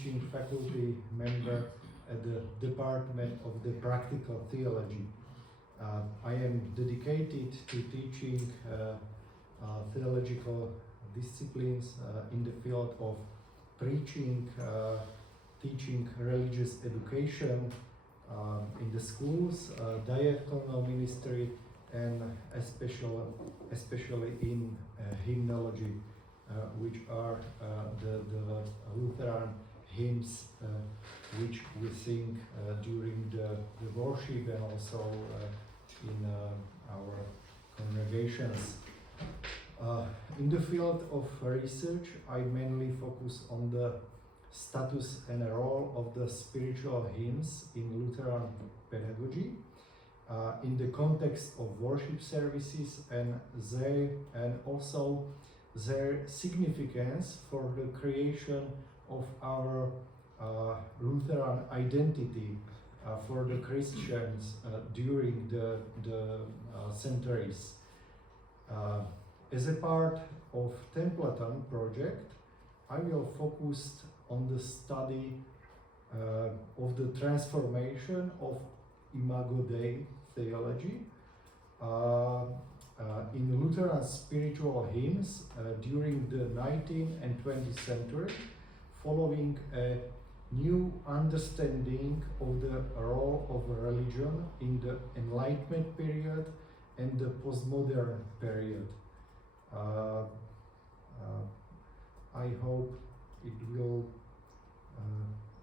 teaching faculty member at the Department of the Practical Theology. I am dedicated to teaching theological disciplines in the field of preaching, teaching religious education in the schools, diaconal ministry, and especially in hymnology, which are the Lutheran hymns which we sing during the worship and also in our congregations. In the field of research, I mainly focus on the status and role of the spiritual hymns in Lutheran pedagogy in the context of worship services and also their significance for the creation of our Lutheran identity for the Christians during the centuries. As a part of Templeton project, I will focus on the study of the transformation of Imago Dei theology in Lutheran spiritual hymns during the 19th and 20th century, following a new understanding of the role of religion in the Enlightenment period and the postmodern period. I hope it will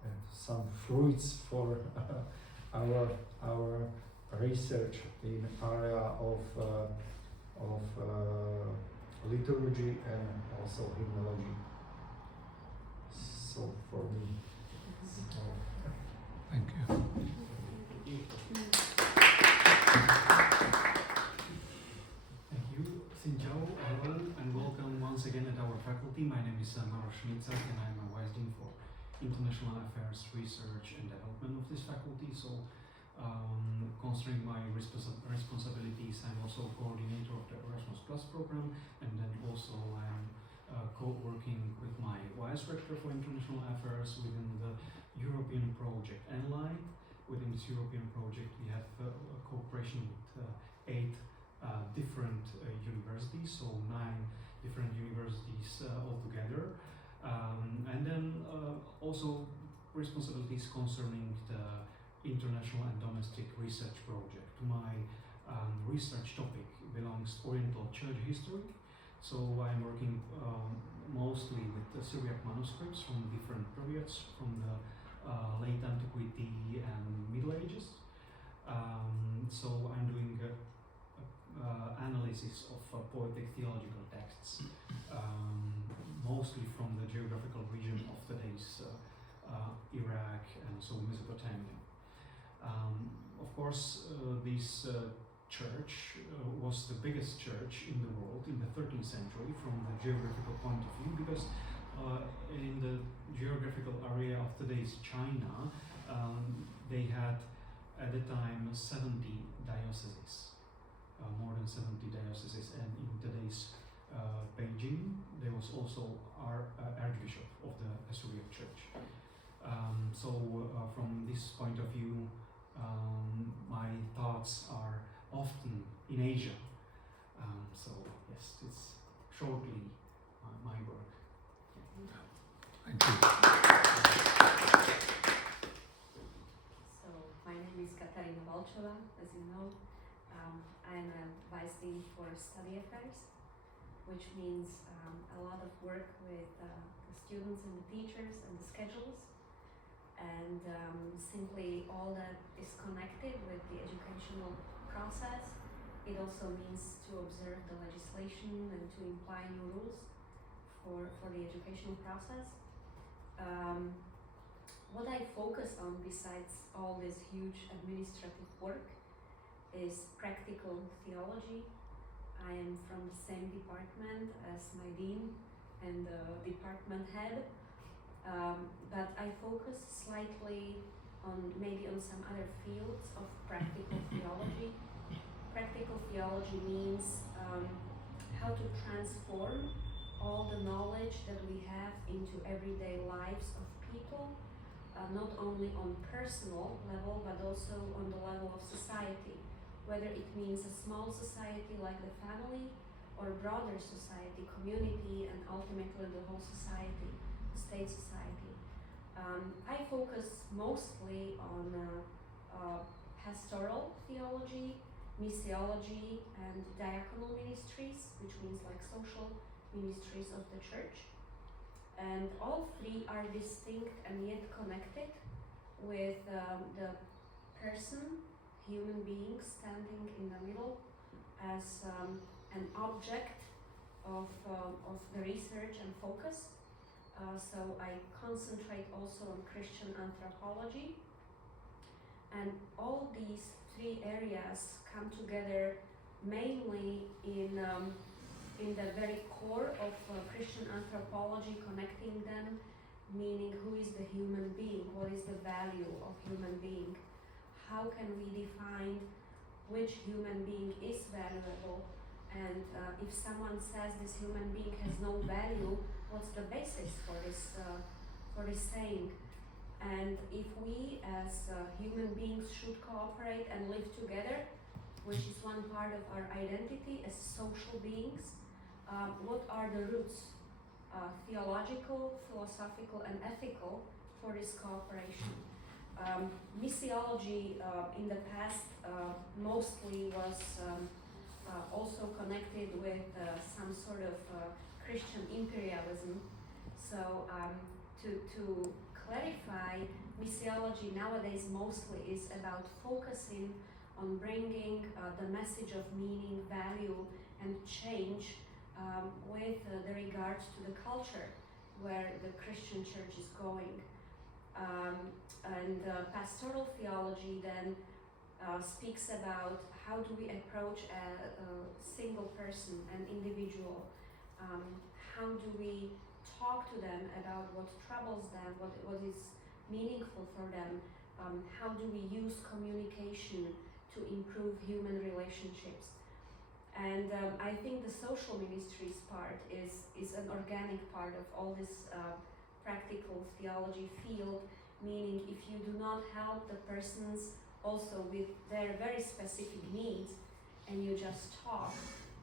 have some fruits for our research in area of liturgy and also hymnology. So for me. Thank you. Thank you. Xin-chào, hello, and welcome once again at our faculty. My name is Maroš Micak, and I'm a Vice Dean for International Affairs, Research and Development of this faculty. So, concerning my responsibilities, I'm also coordinator of the Erasmus Plus program, and then also I'm co-working with my Vice Rector for International Affairs within the European project ENLIGHT. Within this European project, we have cooperation with 8 different universities, so 9 different universities altogether. And then also responsibilities concerning the international and domestic research project. To my research topic belongs Oriental Church history. So I'm working mostly with the Syriac manuscripts from different periods, from the late antiquity and Middle Ages. So I'm doing analysis of poetic theological texts, mostly from the geographical region of today's Iraq and so Mesopotamia. Of course, this church was the biggest church in the world in the 13th century from the geographical point of view, because in the geographical area of today's China, they had at the time 70 dioceses, more than 70 dioceses, and in today's Beijing, there was also Archbishop of the Syriac Church. So from this point of view, my thoughts are often in Asia. So yes, it's shortly my work. Thank you. So my name is Katarina Valchova, as you know. I'm a Vice Dean for Study Affairs, which means a lot of work with the students and the teachers and the schedules, and simply all that is connected with the educational process. It also means to observe the legislation and to imply new rules for the educational process. What I focus on, besides all this huge administrative work, is practical theology. I am from the same department as my dean and the department head, but I focus slightly on some other fields of practical theology. Practical theology means how to transform all the knowledge that we have into everyday lives of people, not only on personal level but also on the level of society, whether it means a small society like the family or broader society, community, and ultimately the whole society, state society. I focus mostly on pastoral theology, missiology, and diaconal ministries, which means like social ministries of the church. And all three are distinct and yet connected with the person, human being standing in the middle as an object of the research and focus. So I concentrate also on Christian anthropology. And all these three areas come together mainly in the very core of Christian anthropology, connecting them, meaning who is the human being, what is the value of human being, how can we define which human being is valuable, and if someone says this human being has no value, what's the basis for this saying? And if we as human beings should cooperate and live together, which is one part of our identity as social beings, what are the roots, theological, philosophical, and ethical, for this cooperation? Missiology in the past mostly was also connected with some sort of Christian imperialism. So to clarify, missiology nowadays mostly is about focusing on bringing the message of meaning, value, and change with the regards to the culture where the Christian church is going. And pastoral theology then speaks about how do we approach a single person, an individual, how do we talk to them about what troubles them, what is meaningful for them, how do we use communication to improve human relationships. And I think the social ministries part is an organic part of all this practical theology field, meaning if you do not help the persons also with their very specific needs and you just talk,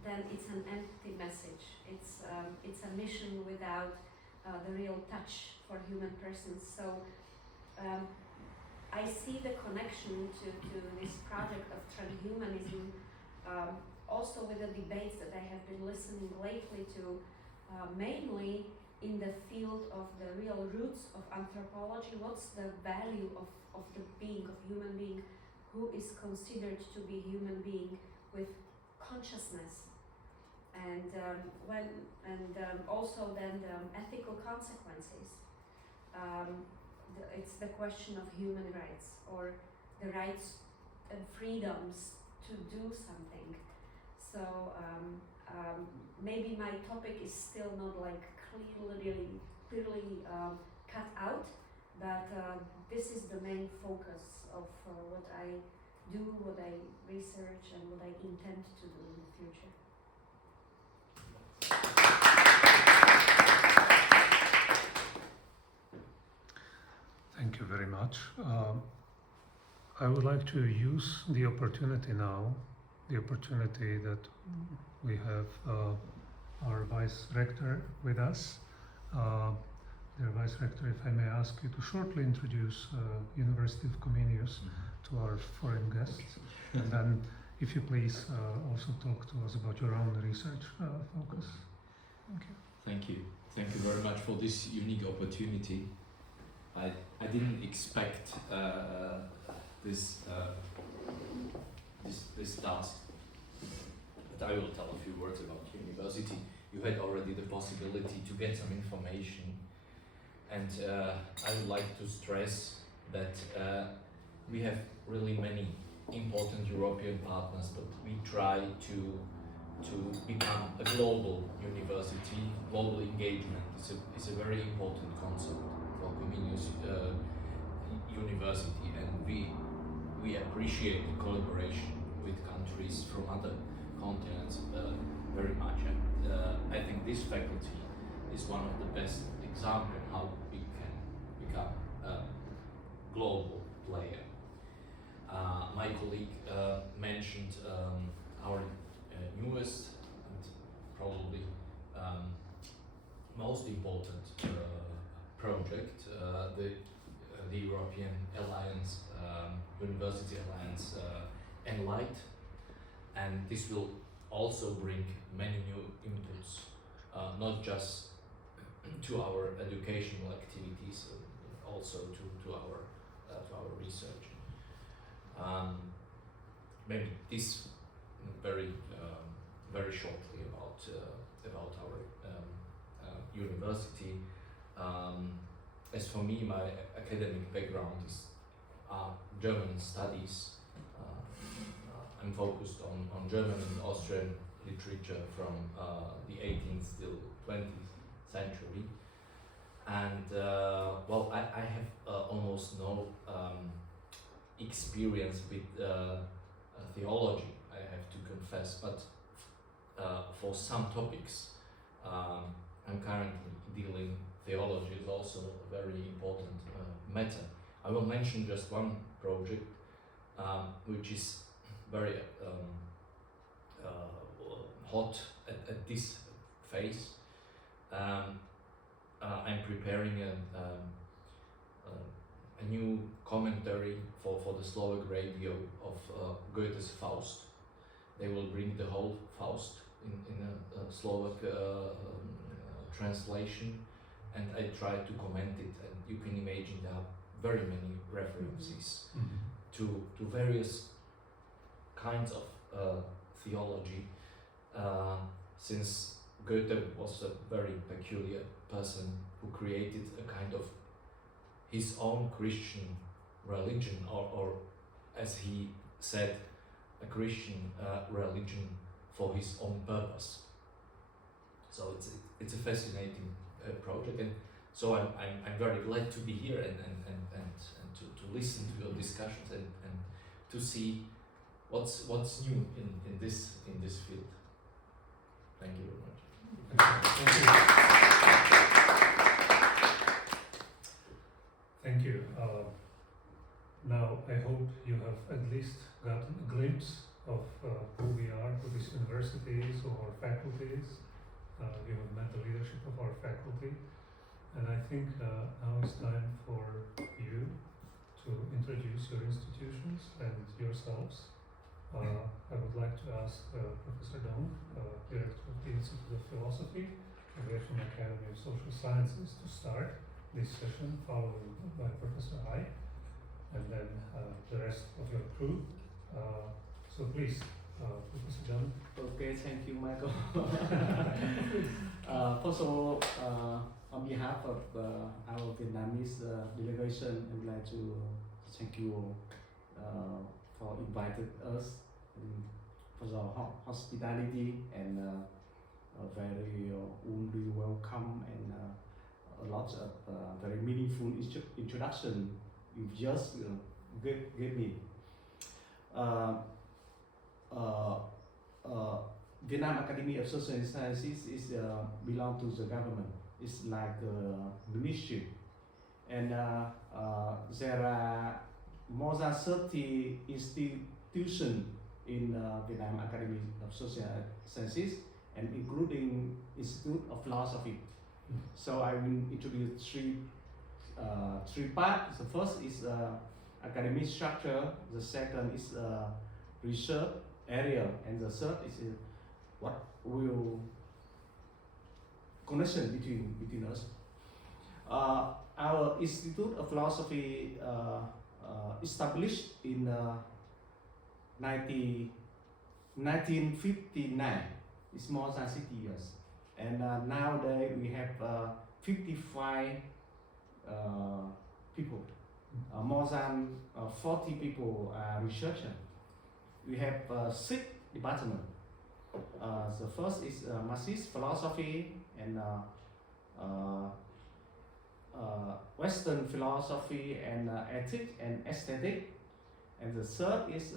then it's an empty message. It's a mission without the real touch for human persons. So I see the connection to this project of transhumanism also with the debates that I have been listening lately to, mainly in the field of the real roots of anthropology. What's the value of the being, of human being, who is considered to be human being with consciousness, and also then the ethical consequences. It's the question of human rights, or the rights and freedoms to do something. So maybe my topic is still not like clearly cut out, but this is the main focus of what I do, what I research, and what I intend to do in the future. Thank you very much. I would like to use the opportunity now, the opportunity that we have our Vice Rector with us. Dear Vice Rector, if I may ask you to shortly introduce University of Comenius to our foreign guests, and then if you please also talk to us about your own research focus. Thank you. Thank you. Thank you very much for this unique opportunity. I didn't expect this task, but I will tell a few words about university. You had already the possibility to get some information, and I would like to stress that we have really many important European partners, but we try to become a global university. Global engagement is a very important concept for Comenius University, and we appreciate the collaboration with countries from other continents very much. And I think this faculty is one of the best examples how we can become a global player. My colleague mentioned our newest and probably most important project, the European Alliance, University Alliance, Enlight, and this will also bring many new inputs, not just to our educational activities, also to our research. Maybe this very shortly about our university. As for me, my academic background is German studies. I'm focused on German and Austrian literature from the 18th till 20th century. And well, I have almost no experience with theology, I have to confess, but for some topics I'm currently dealing. Theology is also a very important matter. I will mention just one project which is very hot at this phase. I'm preparing a new commentary for the Slovak radio of Goethe's Faust. They will bring the whole Faust in a Slovak translation, and I try to comment it, and you can imagine there are very many references to various kinds of theology, since Goethe was a very peculiar person who created a kind of his own Christian religion, or as he said, a Christian religion for his own purpose. So it's a fascinating project, and so I'm very glad to be here and to listen to your discussions and to see what's new in this field. Thank you very much. Thank you. Thank you. Now I hope you have at least gotten a glimpse of who we are, who this university is, or our faculties. You have met the leadership of our faculty, and I think now it's time for you to introduce your institutions and yourselves. I would like to ask Professor Dong, Director of the Institute of Philosophy, American Academy of Social Sciences, to start this session, followed by Professor Hai, and then the rest of your crew. So please, Professor Dong. Okay, thank you, Michael. First of all, on behalf of our Vietnamese delegation, I would like to thank you for inviting us, for the hospitality and a very warmly welcome and a lot of very meaningful introduction you just gave me. Vietnam Academy of Social Sciences is belong to the government. It's like a ministry, and there are more than 30 institutions in Vietnam Academy of Social Sciences, and including Institute of Philosophy. So I will introduce three parts. The first is academic structure. The second is research area, and the third is what will connection between us. Our Institute of Philosophy established in 1959. It's more than 60 years, and nowadays we have 55 people. More than 40 people are researchers. We have 6 departments. The first is Marxist philosophy and Western philosophy and ethics and aesthetic, and the third is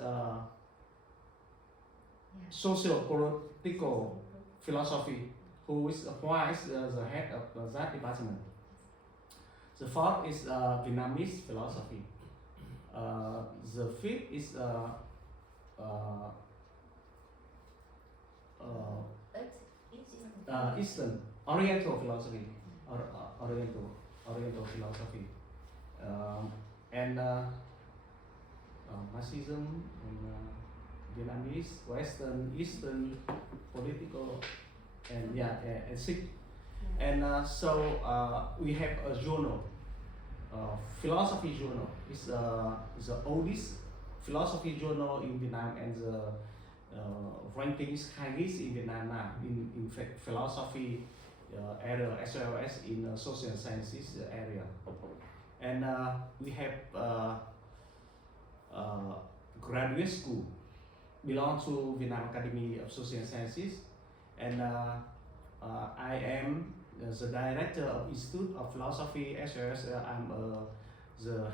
socio-political philosophy, who is the head of that department. The fourth is Vietnamese philosophy. The fifth is Eastern Oriental philosophy, or Oriental philosophy, and Marxism, and Vietnamese, Western, Eastern, political, and and Sikh. And so we have a journal, philosophy journal. It's the oldest philosophy journal in Vietnam, and the ranking is highest in Vietnam now in philosophy area, as well as in social sciences area. And we have graduate school belong to Vietnam Academy of Social Sciences, and I am the director of Institute of Philosophy, as well as I'm the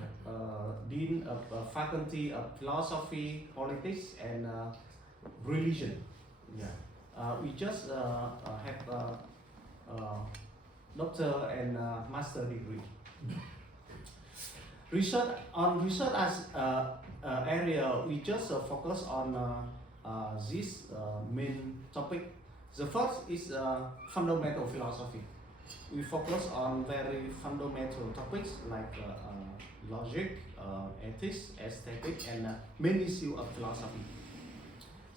dean of faculty of philosophy, politics, and religion. We just have doctor and master degree. Research as area, we just focus on this main topic. The first is fundamental philosophy. We focus on very fundamental topics like logic, ethics, aesthetic, and main issue of philosophy.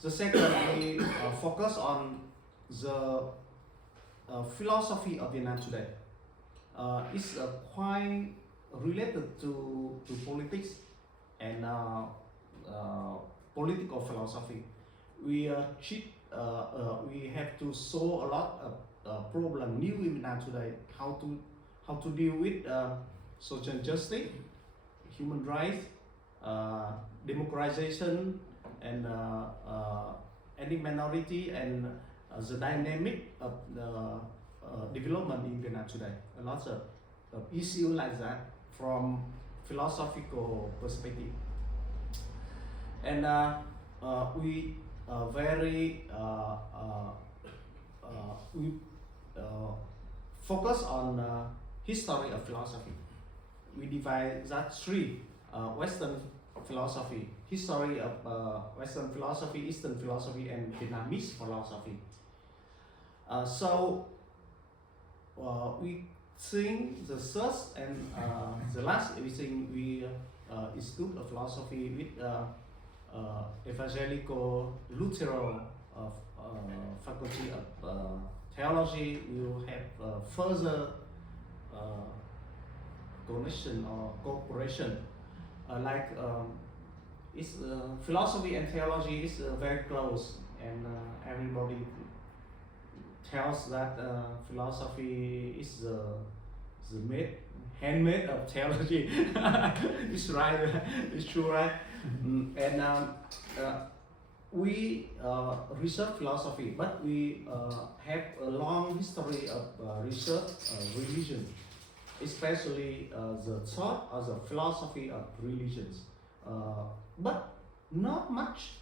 The second, we focus on the philosophy of Vietnam today. It's quite related to politics and political philosophy. We have to solve a lot of problem new in Vietnam today. How to deal with social justice, human rights, democratization, and ethnic minority, and the dynamic of the development in Vietnam today. A lot of issues like that from philosophical perspective. And we focus on history of philosophy. We divide that three: Western philosophy, history of Western philosophy, Eastern philosophy, and Vietnamese philosophy. So we think the first and the last, we think we Institute of Philosophy with Evangelical, Lutheran faculty of theology will have further connection or cooperation. It's philosophy and theology is very close, and everybody tells that philosophy is the handmade of theology. It's right, it's true, right? And we research philosophy, but we have a long history of research religion, especially the thought or the philosophy of religions, but not much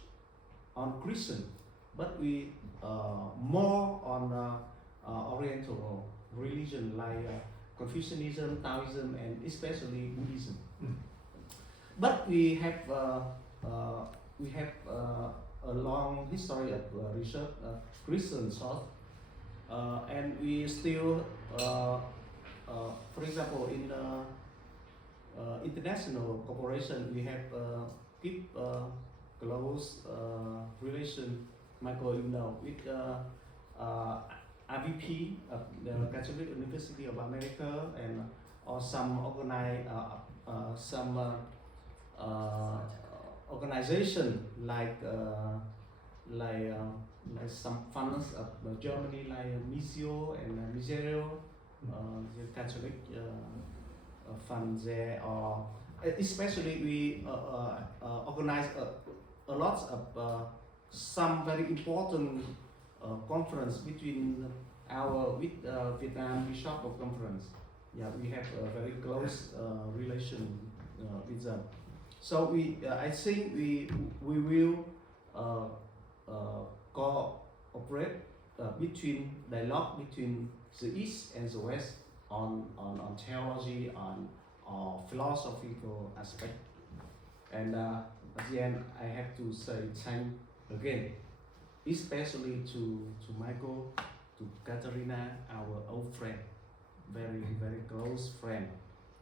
on Christian, but we more on Oriental religion like Confucianism, Taoism, and especially Buddhism. But we have a long history of research Christian thought, and we still, for example, in international cooperation, we have keep close relation, Michael, you know, with RVP, the Catholic University of America, and or some organization like some funds of Germany, like Misio and Miserio, the Catholic fund there, or especially we organize a lot of some very important conference between with Vietnam Bishop Conference. Yeah, we have a very close relation with them. So I think we will cooperate dialogue between the East and the West on theology, on philosophical aspect. And at the end, I have to say thank again, especially to Michael, to Katarina, our old friend, very close friend,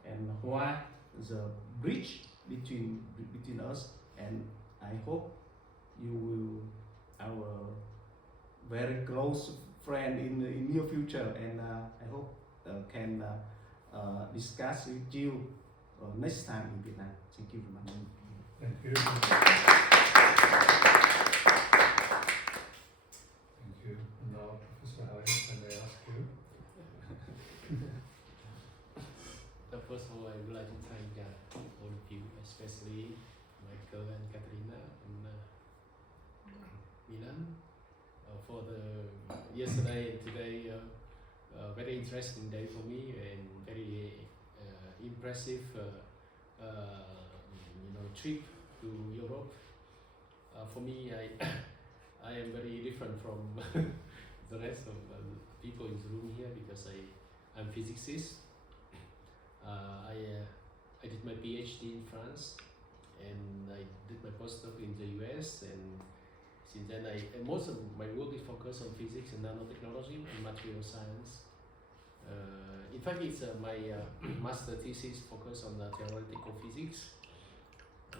and why the bridge between us. And I hope you will our very close friend in near future, and I hope can discuss with you next time in Vietnam. Thank you very much. Thank you. Thank you. And now, Professor Harry, can I ask you? First of all, I would like to thank all of you, especially Michael and Katrina and Milan, for the yesterday and today very interesting day for me and very impressive trip to Europe. For me, I am very different from the rest of the people in the room here because I'm physicist. I did my PhD in France, and I did my postdoc in the US, and since then most of my work is focused on physics and nanotechnology and material science. In fact, it's my master thesis focused on theoretical physics.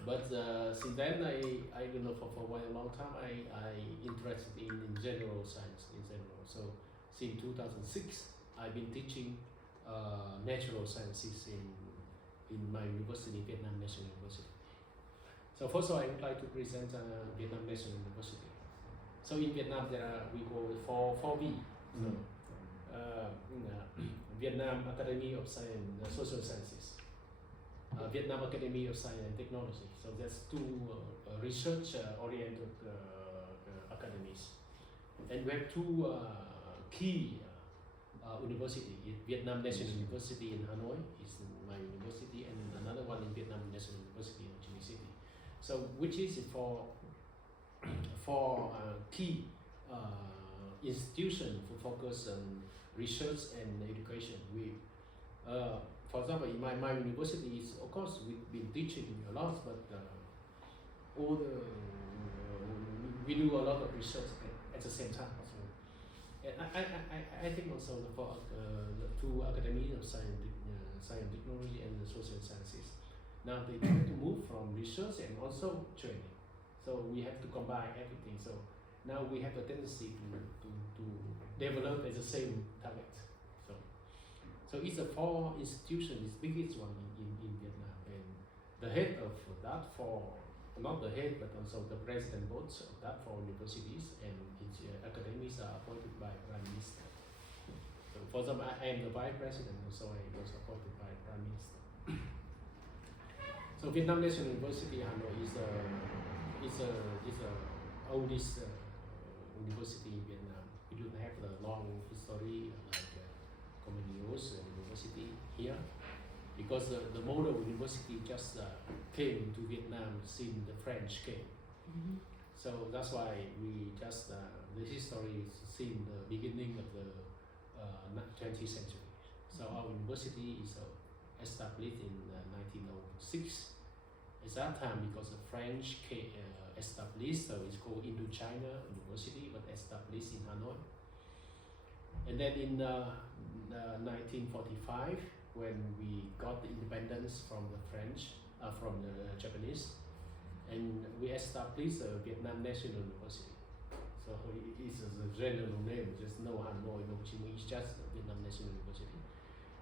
But since then, I don't know, for a long time, I interested in general science in general. So since 2006, I've been teaching natural sciences in my university, Vietnam National University. So first of all, I would like to present Vietnam National University. So in Vietnam, we call it four V. So Vietnam Academy of Science and Social Sciences, Vietnam Academy of Science and Technology. So that's two research-oriented academies. And we have two key universities. Vietnam National University in Hanoi is my university, and another one in Vietnam National University in Ho Chi Minh City. So which is for key institution for focus on research and education. For example, in my university is, of course, we've been teaching a lot, but we do a lot of research at the same time. So, and I think also for the two academies of science, technology, and the social sciences, now they try to move from research and also training. So we have to combine everything. So now we have a tendency to develop at the same target. So it's a four institution, it's the biggest one in Vietnam, and the head of that not the head, but also the president boards of that four universities and its academies are appointed by Prime Minister. So for example, I am the vice president, so I was appointed by Prime Minister. So Vietnam National University Hanoi is the oldest university in Vietnam. We don't have the long history like Comenius University here, because the model university just came to Vietnam since the French came. Mm-hmm. So that's why we just the history is since the beginning of the 20th century. So our university is established in 1906. At that time, because the French established, so it's called Indochina University, but established in Hanoi. And then in 1945, when we got the independence from the French, from the Japanese, and we established the Vietnam National University. So it's a general name, there's no Hanoi, no Ho Chi Minh, it's just the Vietnam National University.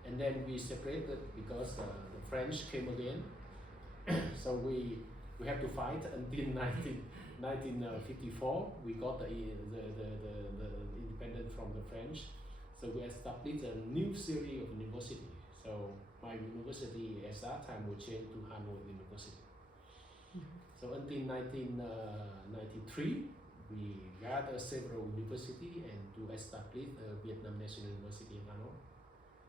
And then we separated because the French came again. So we have to fight until 1954. We got the independence from the French. So we established a new series of university. So my university at that time was changed to Hanoi University. So until 1993, we gathered several universities and to establish the Vietnam National University in Hanoi.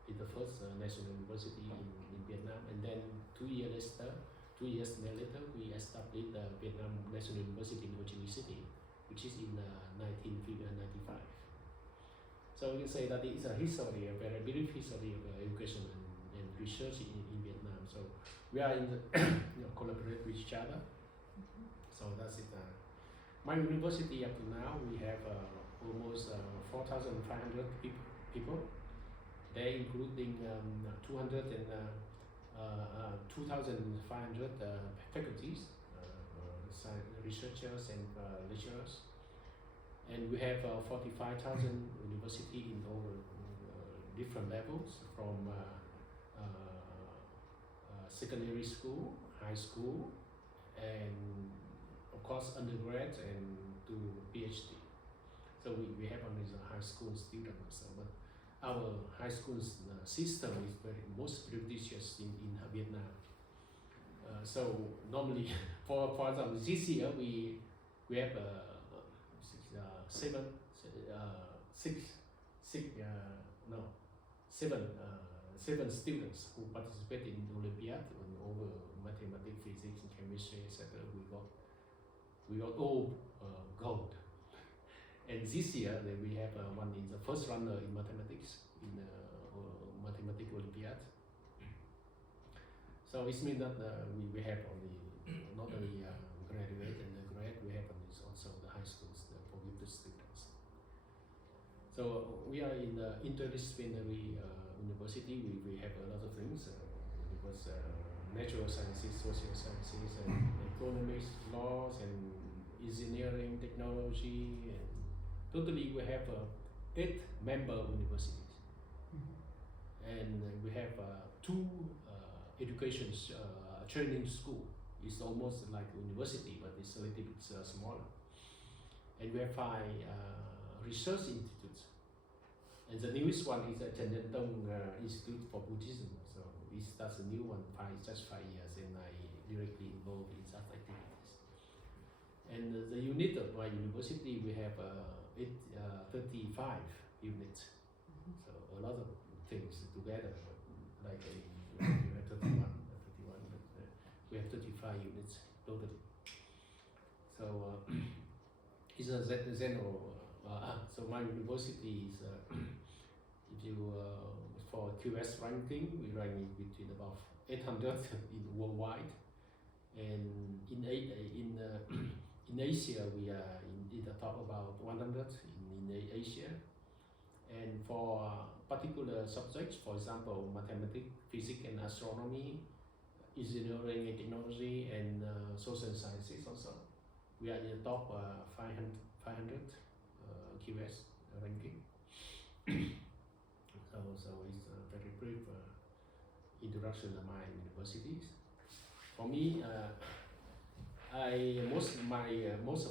It's the first national university in Vietnam. And then 2 years later, we established the Vietnam National University in Ho Chi Minh City, which is in 1995. So you can say that it is a history, a very brief history of education and research in Vietnam. So we are in the collaborate with each other. So that's it. My university up to now, we have almost 4,500 people. They including 2,500 faculties, researchers and lecturers. And we have 45,000 university in over different levels, from secondary school, high school, and of course undergrad and to PhD. So we have only the high school students also, but our high school system is very most prestigious in Vietnam. So normally, for example, this year we have seven students who participate in Olympiad over mathematics, physics, and chemistry, etc. We got all gold. And this year we have one in the first runner in mathematics in mathematics Olympiad. So it means that we have only not only graduate and grad, we have also the high schools for gifted students. So we are in the interdisciplinary university. We have a lot of things. Because natural sciences, social sciences, and economics, laws, and engineering, technology, and totally we have 8 member universities. And we have 2 education training school. It's almost like a university, but it's a little bit smaller. And we have 5 research institutes. And the newest one is the Tendentong Institute for Buddhism. So that's a new one, just 5 years, and I directly involved in such activities. And the unit of my university, we have 35 units. So a lot of things together, like we have 31, but we have 35 units totally. So it's a general. So my university is, if you for QS ranking, we rank between about 800 in worldwide, and in Asia we are in the top about 100 in Asia. And for particular subjects, for example, mathematics, physics, and astronomy, engineering and technology, and social sciences also, we are in the top 500 QS ranking. So it's a very brief introduction of my universities. For me, most of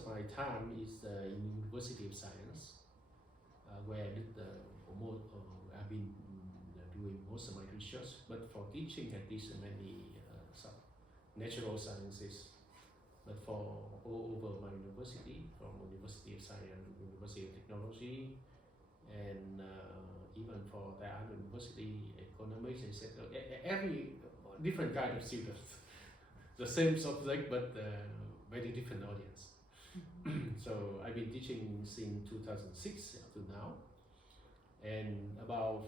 my time is in University of Science, where I did I've been doing most of my research. But for teaching, I teach many natural sciences. But for all over my university, from University of Science, University of Technology, and even for the other university, economics, etc. Every different kind of students, the same subject but very different audience. So I've been teaching since 2006 up to now, and about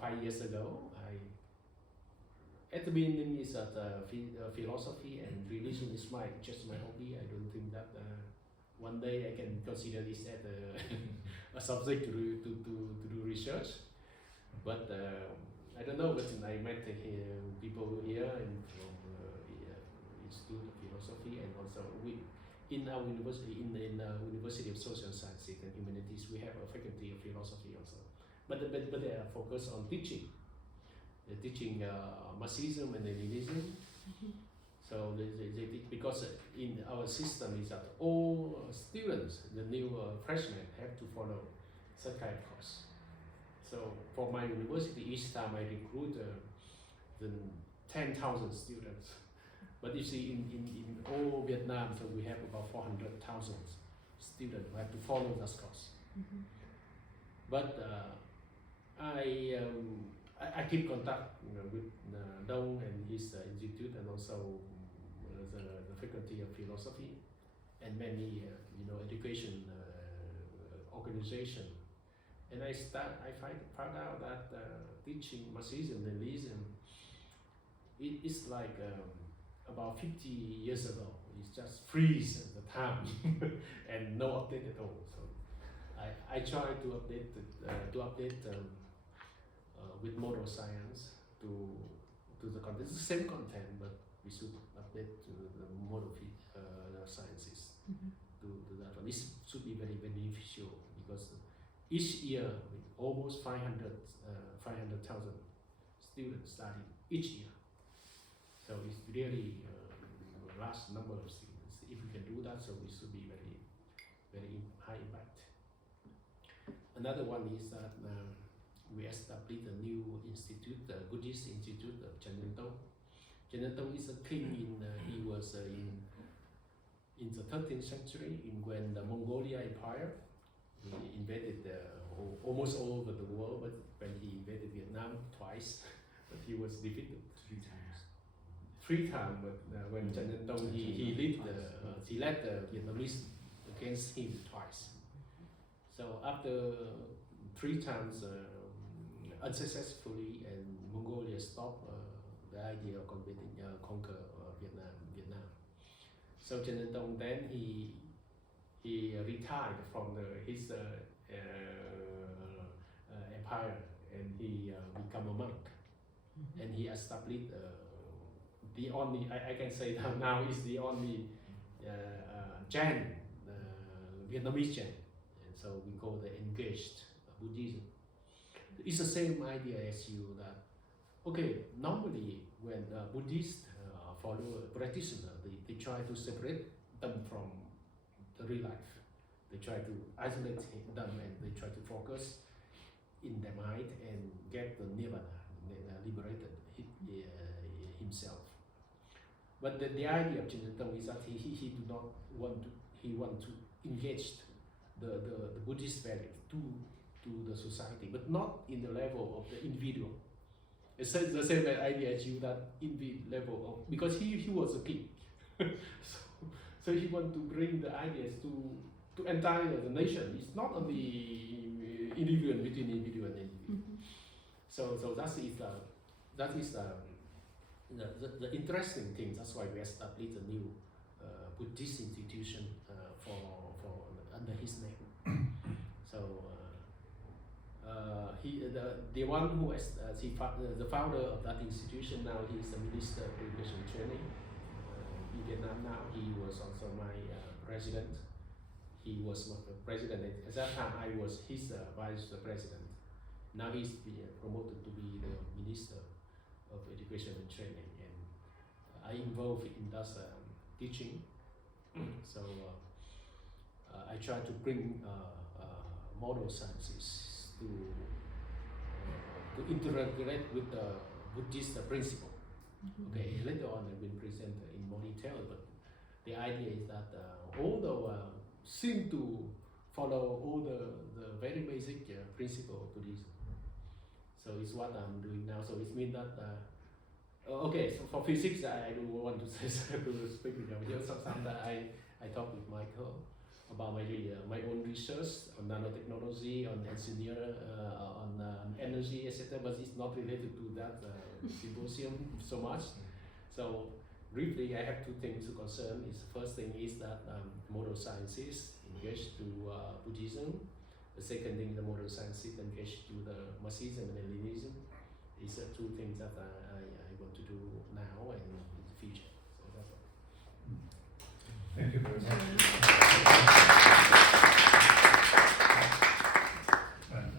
5 years ago, at the beginning is that philosophy and religion is just my hobby. I don't think that one day I can consider this as a subject to do research. But I don't know, but I met people here and from Institute of Philosophy, and also in our university, in University of Social Sciences and Humanities, we have a faculty of philosophy also. But they are focused on teaching. They're teaching Marxism and Leninism. So they because in our system is that all students, the new freshmen, have to follow such kind of course. So for my university, each time I recruit the 10,000 students. But you see, in all Vietnam, so we have about 400,000 students who have to follow this course. But I keep contact with Dong and his institute, and also the faculty of philosophy, and many education organization. And I found out that teaching Marxism and Leninism, it's like about 50 years ago. It's just freeze at the time and no update at all. So I try to update with model science to the content. It's the same content, but we should update to the model sciences to that one. This should be very beneficial because each year almost 500,000 students study each year. So it's really a large number of students. If we can do that, so it should be very, very high impact. Another one is that we established a new institute, the Buddhist Institute of Chanentong. Chanentong is a king he was in the 13th century when the Mongolia Empire invaded almost all over the world, but when he invaded Vietnam twice, but he was defeated 3 times. 3 times, but when Chanentong he led the Vietnamese against him twice. So after 3 times unsuccessfully, and Mongolia stopped the idea of conquer Vietnam. So Chanentong then he retired from his empire, and he became a monk, and he established the only, I can say that now is the only Jain, Vietnamese Jain, and so we call the engaged Buddhism. It's the same idea as you that, okay, normally when Buddhists follow a practitioner, they try to separate them from the real life. They try to isolate them and they try to focus in their mind and get the nirvana, liberated himself. But the idea of Chanentong is that he do not want to, he want to engage the Buddhist value to the society, but not in the level of the individual. It's the same idea as you, that in the level of, because he was a king. so he want to bring the ideas to entire the nation. It's not only individual between individual and individual. So that is the interesting thing. That's why we established a new Buddhist institution for under his name. So the one who the founder of that institution now, he is the Minister of Education and Training in Vietnam now. He was also my president. He was my president at that time. I was his vice president. Now he's been promoted to be the Minister of Education and Training, and I involved in that teaching. So I try to bring model sciences to integrate with the Buddhist principle. Okay, later on I will present in more detail, but the idea is that although seem to follow all the very basic principle of Buddhism. So it's what I'm doing now. So it means that okay. So for physics, I don't want to say to speak with you. Sometimes I talk with Michael about my own research on nanotechnology, on engineer, on energy, etc. But it's not related to that symposium so much. So briefly, I have 2 things to concern. The first thing is that modern sciences engaged to Buddhism. The second thing, the modern sciences engaged to the Marxism and Leninism. These are 2 things that I want to do now and in the future. So that's all. Thank you very much. And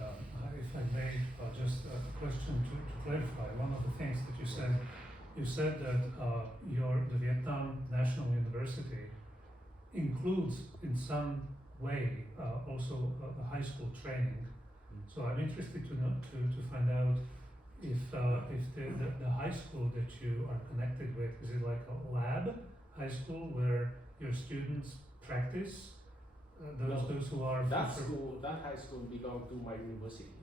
if I may, just a question to clarify one of the things that you said. You said that the Vietnam National University includes in some way also a high school training. So I'm interested to find out if the high school that you are connected with, is it like a lab high school where your students practice? Those who are that high school belongs to my university.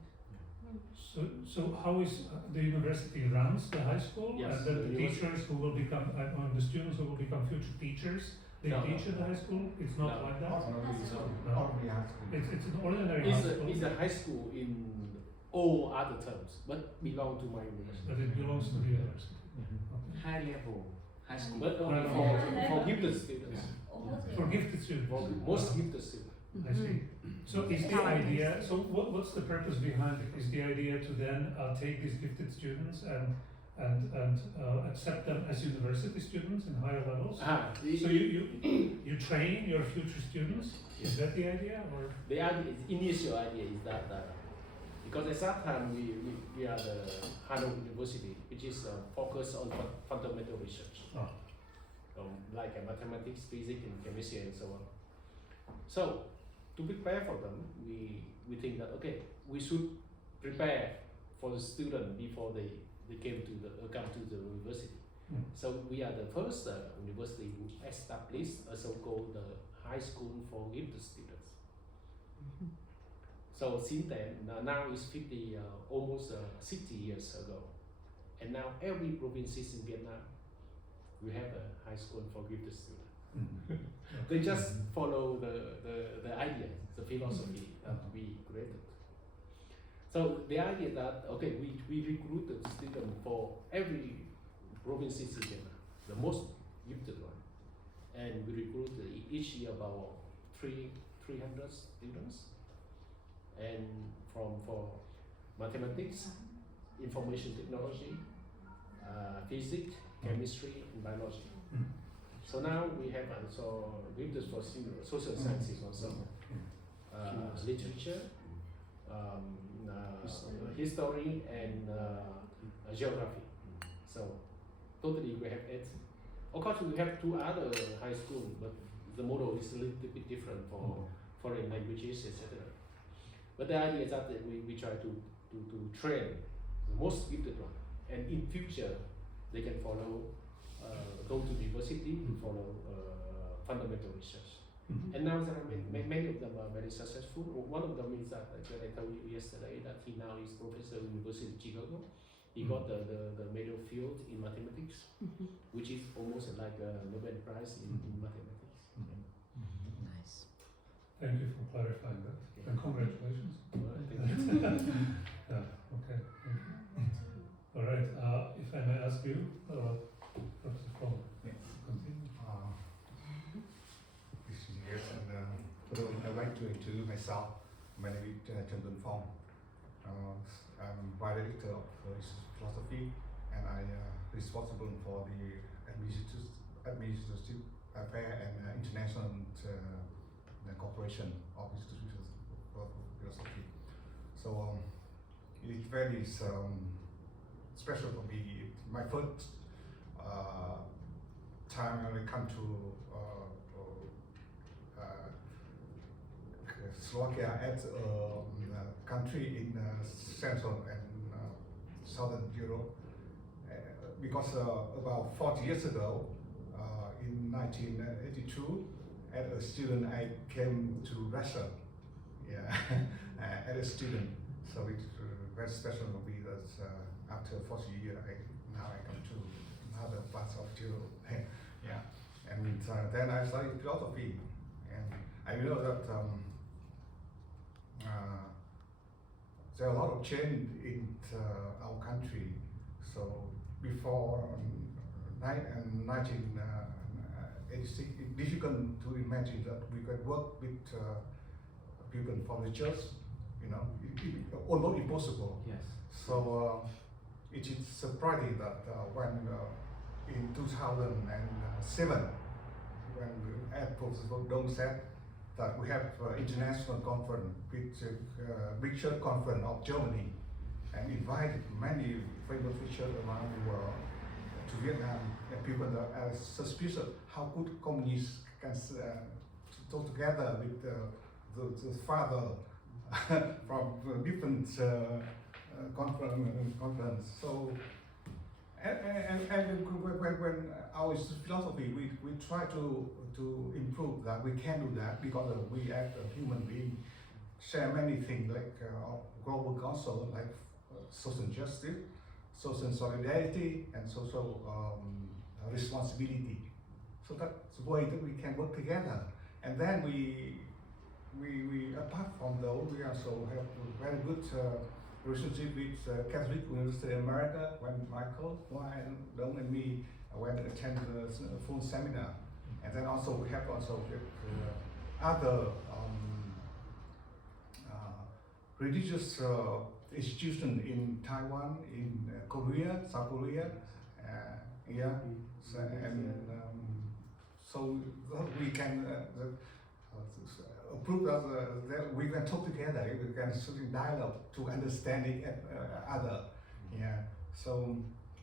So how is the university runs the high school, Yes, and then the the university- teachers who will become, the students who will become future teachers, they No, teach at the high school? It's not No. like that? Ordinary school. No. Ordinary high school. It's an ordinary high school, It's a high school in all other terms, but belong to my university. but it belongs to the university. Mhm. Okay. High level high school. But only Right. for gifted students. For gifted students? For most gifted students. I see. So is the idea, so what's the purpose behind it? Is the idea to then take these gifted students and accept them as university students in higher levels? So you train your future students? Is that the idea, or? The idea, initial idea is that because at that time we are the Hanoi University, which is focused on fundamental research, Oh. like mathematics, physics, and chemistry, and so on. So to prepare for them, we think that okay, we should prepare for the student before they come to the university. Mm. So we are the first university who established a so-called high school for gifted students. So since then, now it's 50, almost 60 years ago, and now every provinces in Vietnam, we have a high school for gifted students. Mhm. They just follow the idea, the philosophy that we created. So the idea that okay, we recruited students for every provinces in Vietnam, the most gifted one, and we recruited each year about 300 students, and for mathematics, information technology, physics, chemistry, and biology. Mm. So now we have also gifted for social sciences also, literature, history, and geography. So totally we have 8. Of course we have 2 other high schools, but the model is a little bit different for foreign languages, etc. But the idea is that we try to train the most gifted one, and in future they can follow, go to university to follow fundamental research. Mhm. And now there are many of them are very successful. One of them is that I told you yesterday that he now is professor at University of Chicago. He got the medal field in mathematics, which is almost like a Nobel Prize in mathematics. Nice. Thank you for clarifying that, and congratulations. Well, thank you. Yeah, okay, thank you. All right, if I may ask you, Professor Paul, Yeah. continue. This is yes, and I'd like to introduce myself. My name is Trần Tuấn Phong. I'm vice director of philosophy, and I responsible for the administrative affair and international cooperation of institutions of philosophy. So it is very special for me. My first time when I come to Slovakia as a country in Central and Southern Europe, because about 40 years ago, in 1982, as a student I came to Russia, as a student. So it's very special for me that after 40 years, now I come to other parts of Europe. And then I studied philosophy, and I know that there are a lot of change in our country. So before 1986, it's difficult to imagine that we could work with people from the church. Almost impossible. Yes. So it is surprising that when in 2007, when Professor Dong said that we have international conference, big church conference of Germany, and invited many famous preachers around the world to Vietnam, and people are suspicious how could communists can talk together with the father from different conference. So, and when our philosophy, we try to improve that. We can do that because we as a human being share many things like global council, like social justice, social solidarity, and social responsibility. So that's the way that we can work together. And then we apart from those, we also have a very good relationship with Catholic University in America, when Michael, Dong, and me went to attend the full seminar. And then also we have also with other religious institutions in Taiwan, in Korea, South Korea, so, and so we can prove that we can talk together, we can study dialogue to understanding other. So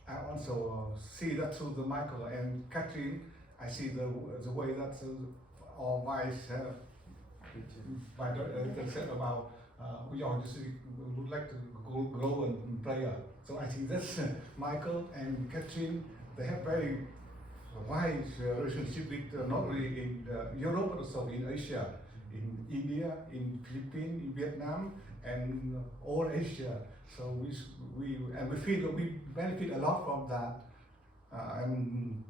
I also see that through the Michael and Catherine, I see the way that all vice said about we would like to grow in prayer. So I think that's Michael and Catherine. They have very wide relationship with not only in Europe but also in Asia, in India, in Philippines, in Vietnam, and all Asia. So we feel that we benefit a lot from that. And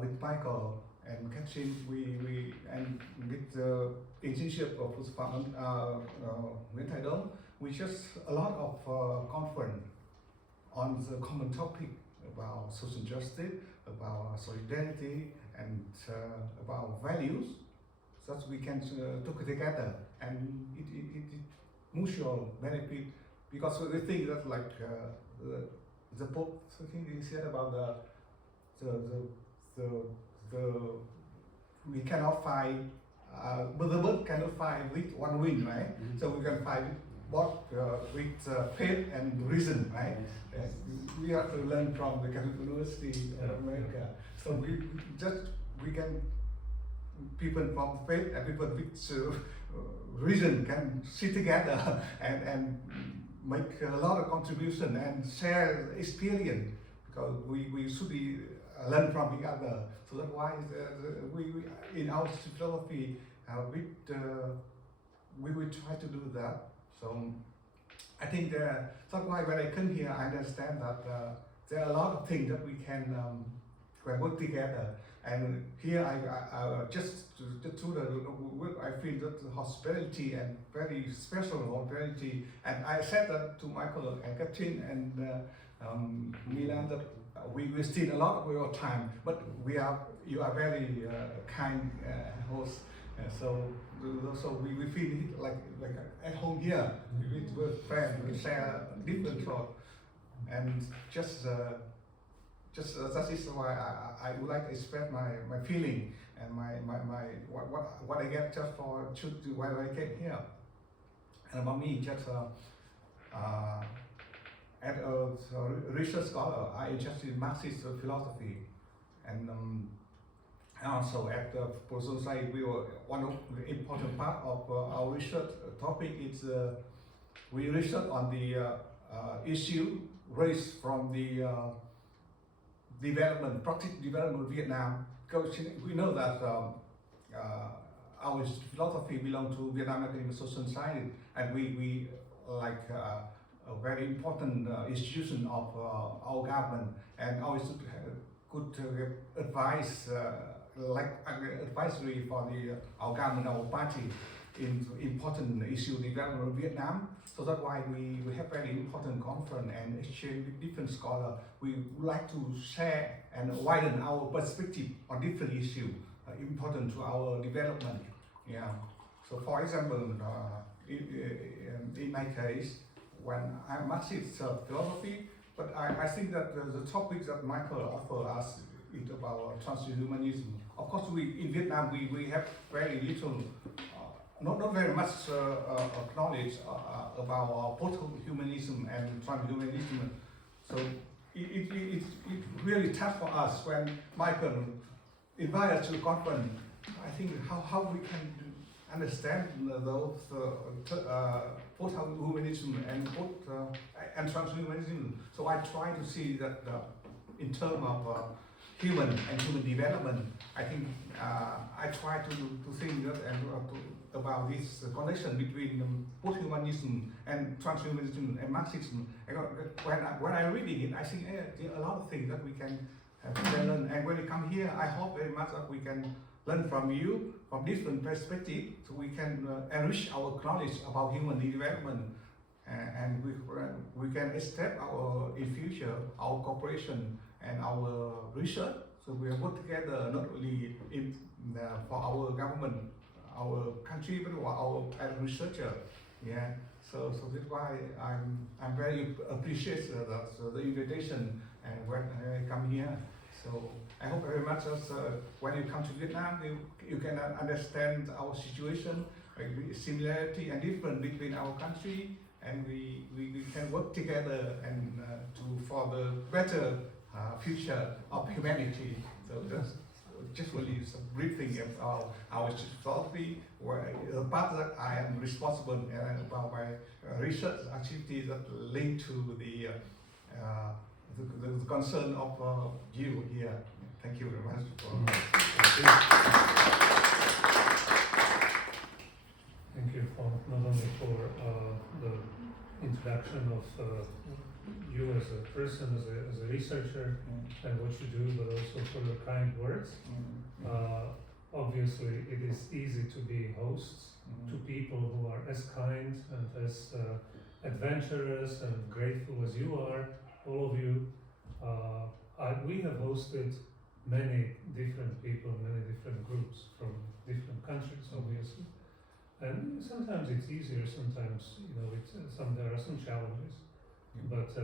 with Michael and Catherine, we and with the internship of Nguyễn Thái Đông, we just a lot of conference on the common topic about social justice, about solidarity, and about values, so that we can talk together, and it mutual benefit, because we think that like the Pope, I think he said about the we cannot fight, but the bird cannot fly with one wing, right? Mm-hmm. So we can fly both with faith and reason, right? Yes. We have to learn from the Catholic University of America. So we can people from faith and people with reason can sit together and make a lot of contribution and share experience, because we should be learn from each other. So that's why we in our philosophy we will try to do that. So I think that's why when I come here, I understand that there are a lot of things that we can work together. And here I just to the work, I feel that the hospitality and very special hospitality. And I said that to Michael and Catherine and Milan that we wasted a lot of your time, but you are very kind host. So we feel like at home here with friends. We share different thoughts, and just that is why I would like to express my feeling and my what I get just for why I came here. And about me, just as a research scholar, I interested in Marxist philosophy, and also at the Professor side, one of the important part of our research topic is we research on the issue raised from the practical development of Vietnam, because we know that our philosophy belongs to Vietnam Academy of Social Science, and we like a very important institution of our government, and always could advise like advisory for our government, our party in important issue development of Vietnam. So that's why we have very important conference and exchange with different scholars. We would like to share and widen our perspective on different issues important to our development. Yeah. So for example, in my case, when I'm Marxist philosophy, but I think that the topic that Michael offered us is about transhumanism. Of course, in Vietnam we have very little, not very much knowledge about post-humanism and transhumanism. So it really tough for us when Michael invited us to the conference. I think how we can understand those post-humanism and transhumanism. So I try to see that in terms of human and human development. I think I try to think that and to about this connection between posthumanism and transhumanism and Marxism. When I reading it, I think there are a lot of things that we can learn. And when we come here, I hope very much that we can learn from you from different perspectives, so we can enrich our knowledge about human development, and we can step our in future our cooperation and our research. So we are work together not only for our government, our country, but our as researcher. Yeah. So that's why I'm very appreciate the invitation and when I come here. So I hope very much that when you come to Vietnam, you can understand our situation, similarity and difference between our country, and we can work together and for the better future of humanity. So that's just really some briefing of our philosophy, where the part that I am responsible and about my research activities that link to the concern of you here. Thank you very much. Thank you for not only for the introduction of you as a person, as a researcher, and what you do, but also for your kind words. Obviously, it is easy to be hosts to people who are as kind and as adventurous and grateful as you are, all of you. We have hosted many different people, many different groups from different countries, obviously. And sometimes it's easier, sometimes, there are some challenges. But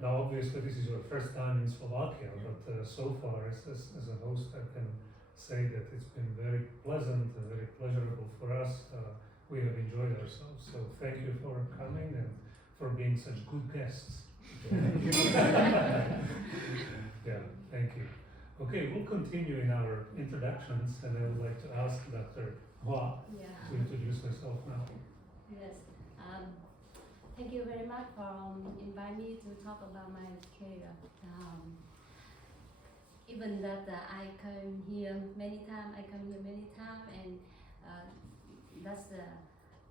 now obviously this is your first time in Slovakia, but so far as a host I can say that it's been very pleasant and very pleasurable for us. We have enjoyed ourselves, so thank you for coming and for being such good guests. Yeah, thank you. Okay, we'll continue in our introductions, and I would like to ask Dr. Hua to introduce herself now. Yes. Thank you very much for inviting me to talk about my career. Even that I come here many times, and that's the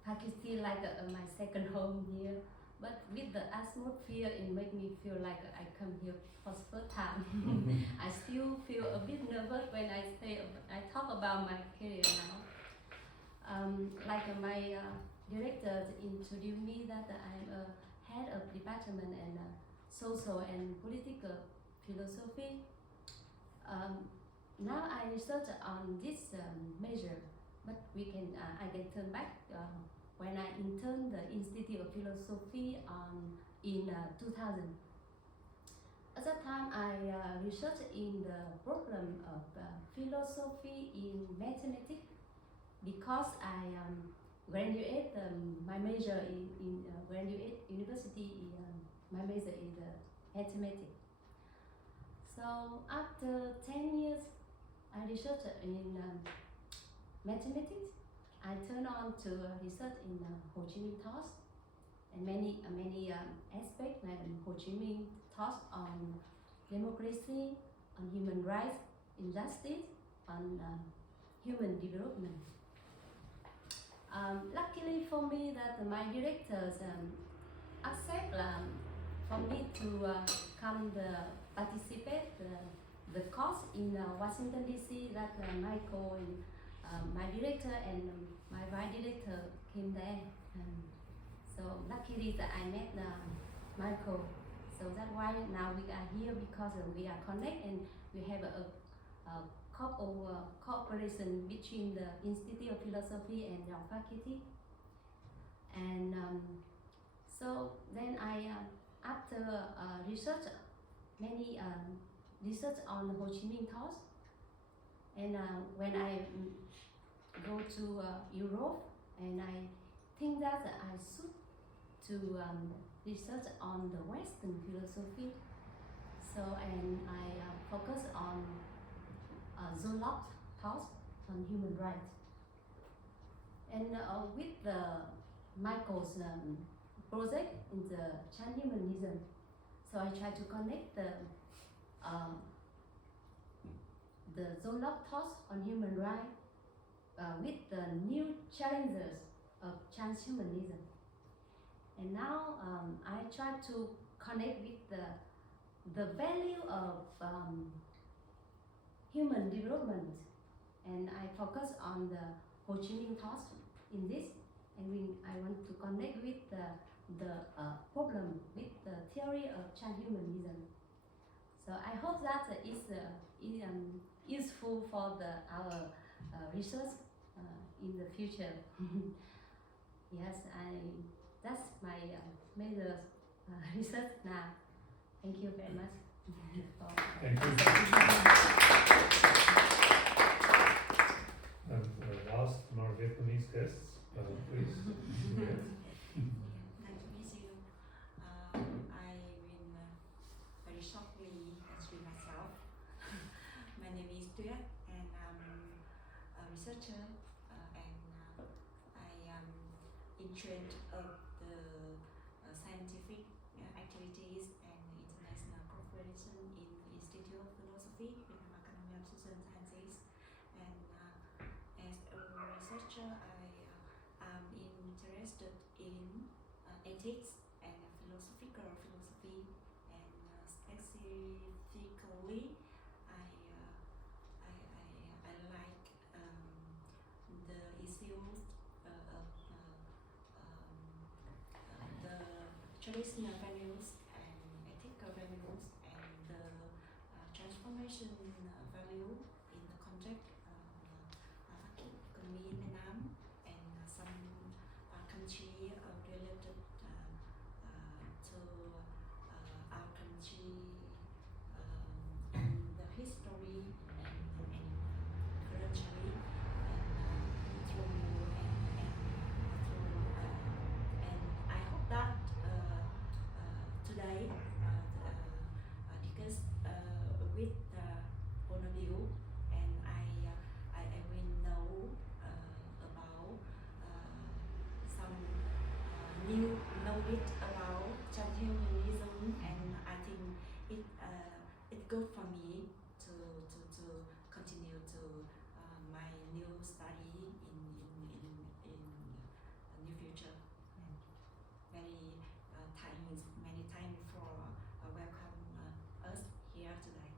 faculty like my second home here. But with the atmosphere, it makes me feel like I come here for the first time. I still feel a bit nervous when I talk about my career now. Like my director introduced me that I'm a head of department in social and political philosophy. Now I research on this measure, but I can turn back when I interned the Institute of Philosophy in 2000. At that time, I researched in the program of philosophy in mathematics because I graduate my major in graduate university. My major is mathematics. So after 10 years, I researched in mathematics. I turned on to research in Ho Chi Minh thoughts and many aspects like Ho Chi Minh thoughts on democracy, on human rights, injustice, on human development. Luckily for me that my directors accept for me to come participate the course in Washington DC that Michael and my director and my vice director came there. So luckily that I met Michael. So that's why now we are here because we are connected and we have a cooperation between the Institute of Philosophy and our faculty. And so then I, after research, many research on Ho Chi Minh thoughts, and when I go to Europe, and I think that I should to research on the Western philosophy. So, and I focus on Zolot thoughts on human rights. And with Michael's project in the transhumanism, so I try to connect the Zolot thoughts on human rights with the new challenges of transhumanism. And now I try to connect with the value of human development, and I focus on the Ho Chi Minh thoughts in this, and I want to connect with the problem with the theory of transhumanism. So I hope that is useful for our research in the future. Yes, that's my major research now. Thank you very much. Thank you. And last, more Vietnamese guests, please. Nice to meet you. I will very shortly introduce myself. My name is Tuyet, and I'm a researcher, and I am in charge of the scientific activities and international cooperation in the Institute of Philosophy with the Academy of Social Sciences. And as a researcher, I am interested in ethics and philosophical philosophy, and specifically, I like the issues of the traditional values and ethical values, and the transformation value in the context of economy in Vietnam and some country related to our country in the history and culturally, and through and I hope that today because with all of you, and I will know about some new knowledge about transhumanism, and I think it's good for me to continue to my new study in the near future. Many thanks for welcome us here today.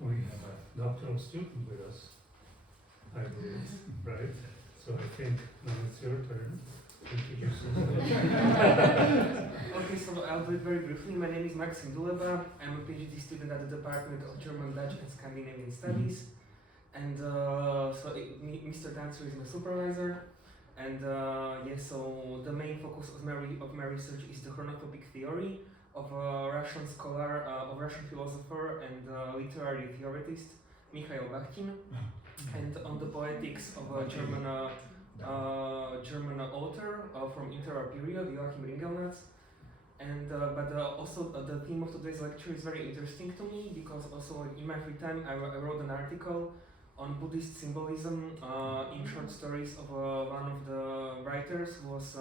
We have a doctoral student with us, I believe, right? So I think now it's your turn to introduce yourself. Okay, so I'll do it very briefly. My name is Maxim Duleba. I'm a PhD student at the Department of German, Dutch and Scandinavian Studies. And Mr. Dancer is my supervisor. And so the main focus of my research is the chronophobic theory of a Russian scholar, of Russian philosopher and literary theoretist, Mikhail Bakhtin, and on the poetics of a German author from interwar period, Joachim Ringelnatz. And but also the theme of today's lecture is very interesting to me, because also in my free time I wrote an article on Buddhist symbolism in short stories of one of the writers who was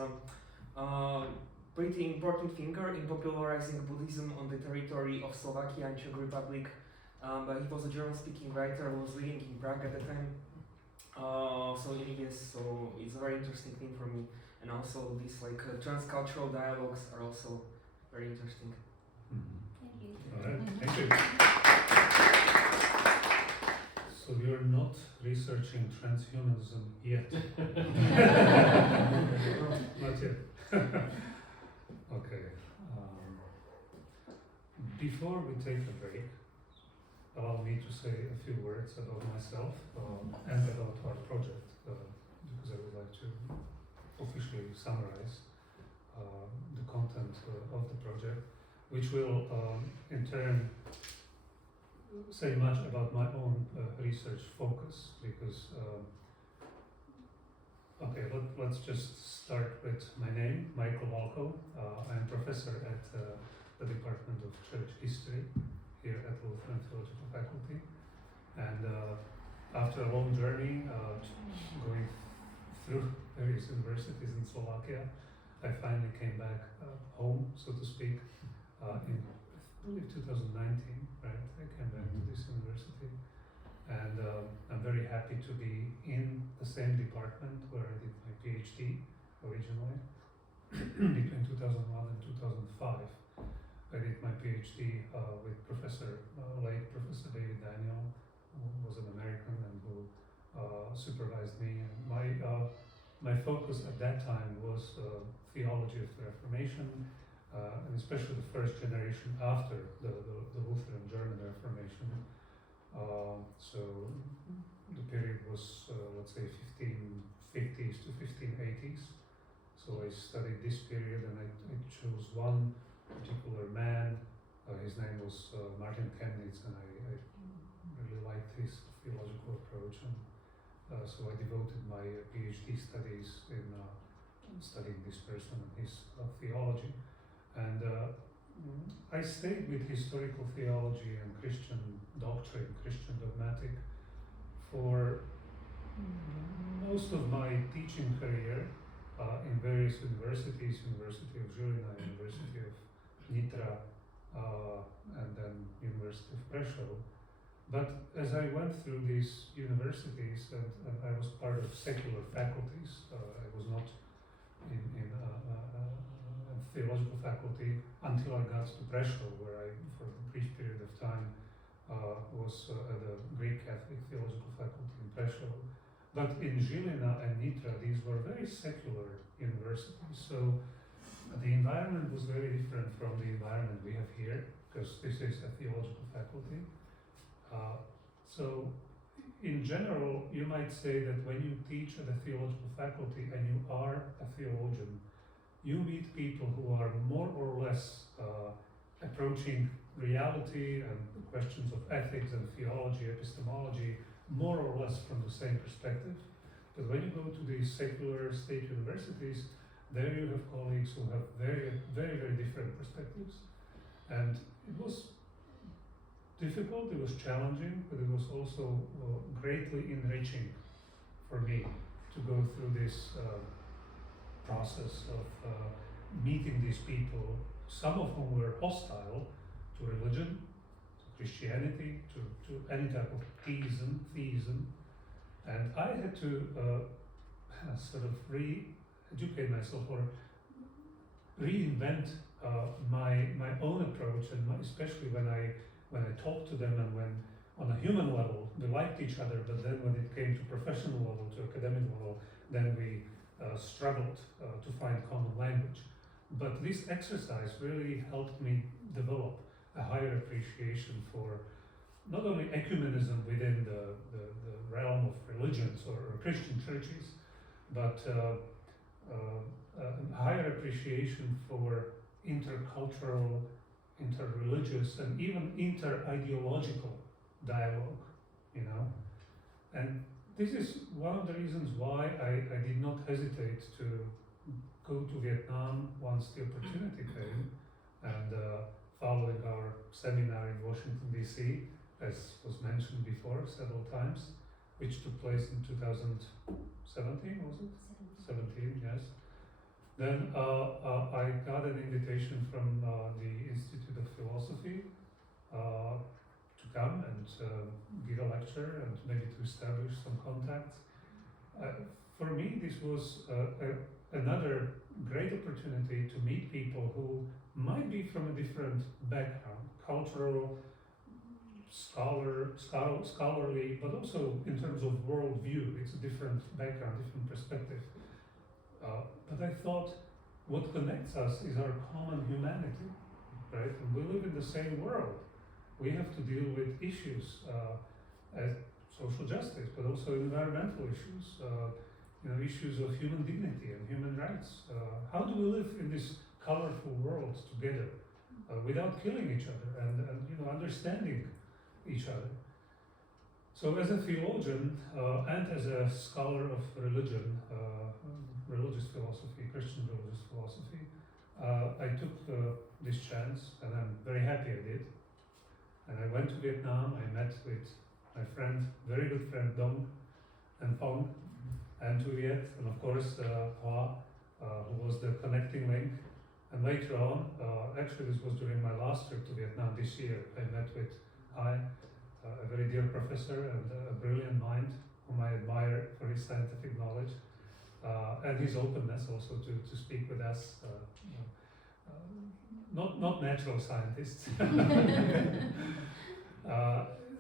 pretty important figure in popularizing Buddhism on the territory of Slovakia and Czech Republic. But he was a German-speaking writer who was living in Prague at the time. So it's a very interesting thing for me, and also these transcultural dialogues are also very interesting. Thank you. All right, thank you. So you're not researching transhumanism yet? Not yet. Okay. Before we take a break, allow me to say a few words about myself and about our project, because I would like to officially summarize the content of the project, which will in turn say much about my own research focus, because let's just start with my name, Michael Walko. I'm professor at the Department of Church History here at Lutheran Theological Faculty, and after a long journey going through various universities in Slovakia, I finally came back home, so to speak, in believe 2019, right? I came back to this university, and I'm very happy to be in the same department where I did my PhD originally between 2001 and 2005. I did my PhD with late Professor David Daniel, who was an American and who supervised me. And my focus at that time was theology of the Reformation, and especially the first generation after the Lutheran German Reformation. So the period was, let's say, 1550s to 1580s. So I studied this period, and I chose one particular man. His name was Martin Chemnitz, and I really liked his theological approach, and so I devoted my PhD studies in studying this person and his theology. And I stayed with historical theology and Christian doctrine, Christian dogmatic, for most of my teaching career in various universities, University of Žilina, University of Nitra, and then University of Prešov. But as I went through these universities, and I was part of secular faculties, I was not in a theological faculty until I got to Prešov, where I, for a brief period of time, was at the Greek Catholic Theological Faculty in Prešov. But in Žilina and Nitra, these were very secular universities, so the environment was very different from the environment we have here, because this is a theological faculty. So, in general, you might say that when you teach at a theological faculty and you are a theologian, you meet people who are more or less approaching reality and the questions of ethics and theology, epistemology, more or less from the same perspective. But when you go to these secular state universities, there you have colleagues who have very, very, very different perspectives. And it was difficult, it was challenging, but it was also greatly enriching for me to go through this process of meeting these people, some of whom were hostile to religion, to Christianity, to any type of theism, and I had to sort of re-educate myself or reinvent my own approach, and especially when I talked to them, and when on a human level we liked each other, but then when it came to professional level, to academic level, then we struggled to find common language. But this exercise really helped me develop a higher appreciation for not only ecumenism within the realm of religions or Christian churches, but a higher appreciation for intercultural, interreligious, and even inter-ideological dialogue, you know. And this is one of the reasons why I did not hesitate to go to Vietnam once the opportunity came, and following our seminar in Washington, D.C., as was mentioned before several times, which took place in 2017, was it? 17, yes. Then I got an invitation from the Institute of Philosophy to come and give a lecture and maybe to establish some contacts. For me, this was another great opportunity to meet people who might be from a different background, cultural, scholarly, but also in terms of worldview. It's a different background, different perspective. But I thought what connects us is our common humanity, right? And we live in the same world. We have to deal with issues as social justice, but also environmental issues, issues of human dignity and human rights. How do we live in this colorful world together without killing each other and understanding each other? So as a theologian and as a scholar of religion, religious philosophy, Christian religious philosophy, I took this chance, and I'm very happy I did. And I went to Vietnam. I met with my friend, very good friend Dong and Phong and Thu Viet, and of course Hoa, who was the connecting link. And later on, actually this was during my last trip to Vietnam this year, I met with a very dear professor and a brilliant mind whom I admire for his scientific knowledge and his openness also to speak with us, not natural scientists.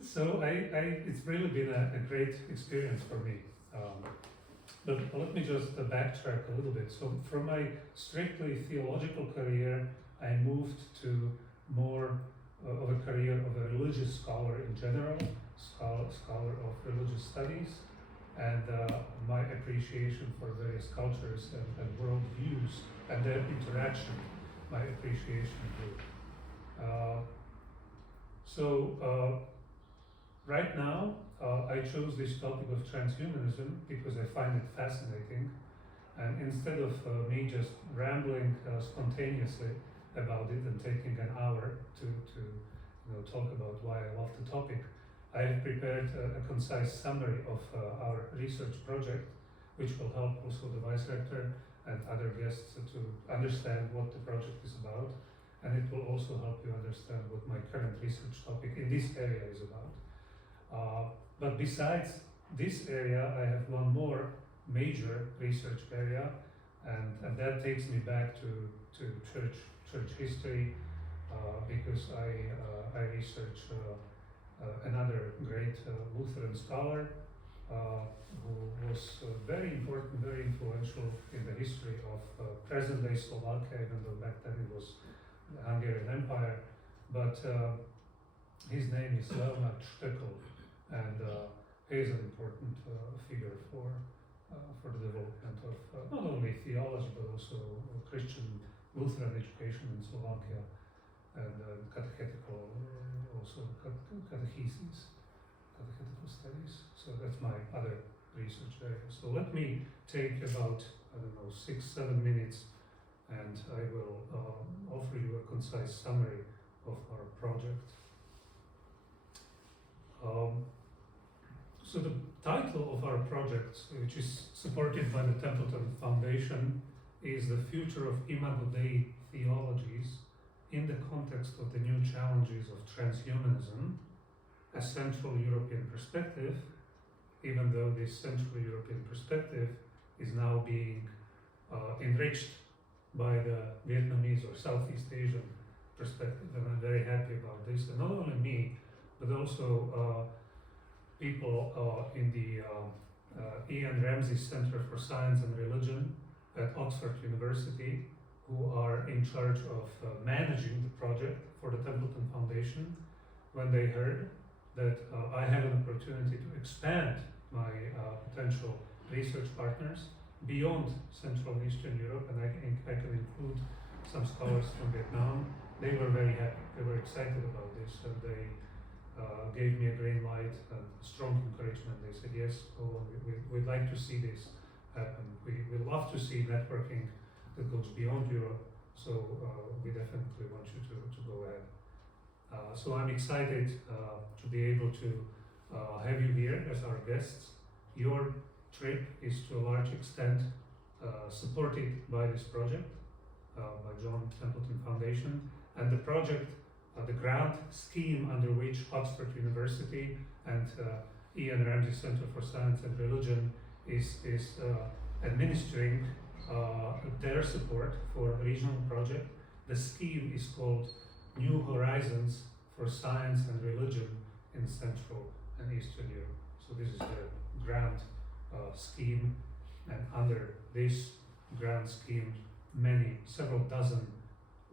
So it's really been a great experience for me. But let me just backtrack a little bit. So from my strictly theological career, I moved to more of a career of a religious scholar in general, scholar of religious studies, and my appreciation for various cultures and world views and their interaction, my appreciation grew. Right now, I chose this topic of transhumanism because I find it fascinating, and instead of me just rambling spontaneously about it and taking an hour to talk about why I love the topic, I have prepared a concise summary of our research project, which will help also the Vice Rector and other guests to understand what the project is about, and it will also help you understand what my current research topic in this area is about. But besides this area, I have one more major research area, and that takes me back to church history, because I research another great Lutheran scholar who was very important, very influential in the history of present-day Slovakia, even though back then it was the Hungarian Empire. But his name is Leonard Stöckel, and he is an important figure for the development of not only theology but also Christian Lutheran education in Slovakia, and catechetical, also catechetical studies. So that's my other research area. So let me take about, 6-7 minutes, and I will offer you a concise summary of our project. So the title of our project, which is supported by the Templeton Foundation, is The Future of Imago Dei Theologies in the Context of the New Challenges of Transhumanism, a Central European Perspective, even though this Central European perspective is now being enriched by the Vietnamese or Southeast Asian perspective, and I'm very happy about this. And not only me, but also people in the Ian Ramsey Center for Science and Religion at Oxford University, who are in charge of managing the project for the Templeton Foundation, when they heard that I have an opportunity to expand my potential research partners beyond Central and Eastern Europe, and I can include some scholars from Vietnam. They were very happy, they were excited about this, and they gave me a green light and strong encouragement. They said, yes, we'd like to see this happen. We love to see networking that goes beyond Europe, so we definitely want you to go ahead. So I'm excited to be able to have you here as our guests. Your trip is to a large extent supported by this project, by John Templeton Foundation, and the project, the grant scheme under which Oxford University and Ian Ramsey Center for Science and Religion is administering their support for a regional project. The scheme is called New Horizons for Science and Religion in Central and Eastern Europe. So this is the grant scheme, and under this grant scheme, several dozen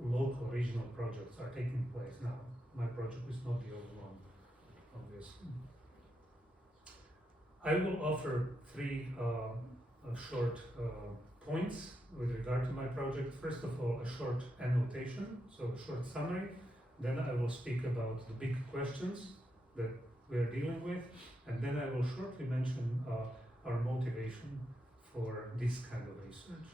local regional projects are taking place now. My project is not the only one, obviously. I will offer three short points with regard to my project. First of all, a short annotation, so a short summary. Then I will speak about the big questions that we are dealing with, and then I will shortly mention our motivation for this kind of research.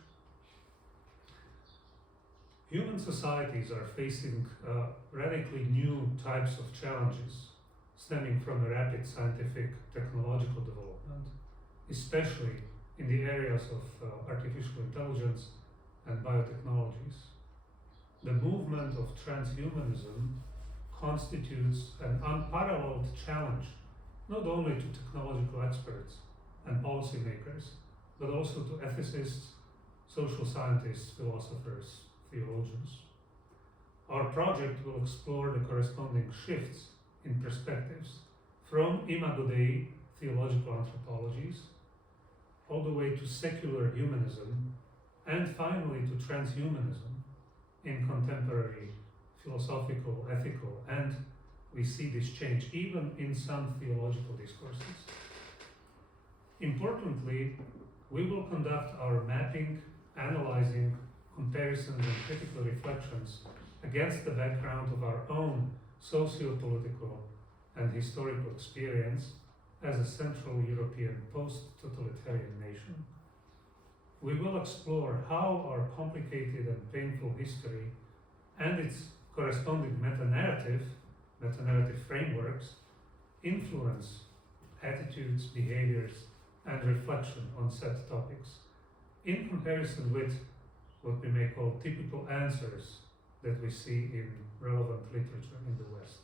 Human societies are facing radically new types of challenges stemming from a rapid scientific technological development, especially in the areas of artificial intelligence and biotechnologies. movement of transhumanism constitutes an unparalleled challenge, not only to technological experts and policymakers, but also to ethicists, social scientists, philosophers, theologians. Our project will explore the corresponding shifts in perspectives from Imago Dei theological anthropologies all the way to secular humanism and finally to transhumanism in contemporary philosophical, ethical, and we see this change even in some theological discourses. Importantly, we will conduct our mapping, analyzing, comparisons, and critical reflections against the background of our own socio-political and historical experience as a Central European post-totalitarian nation. We will explore how our complicated and painful history and its corresponding meta-narrative frameworks influence attitudes, behaviors, and reflection on set topics in comparison with what we may call typical answers that we see in relevant literature in the West.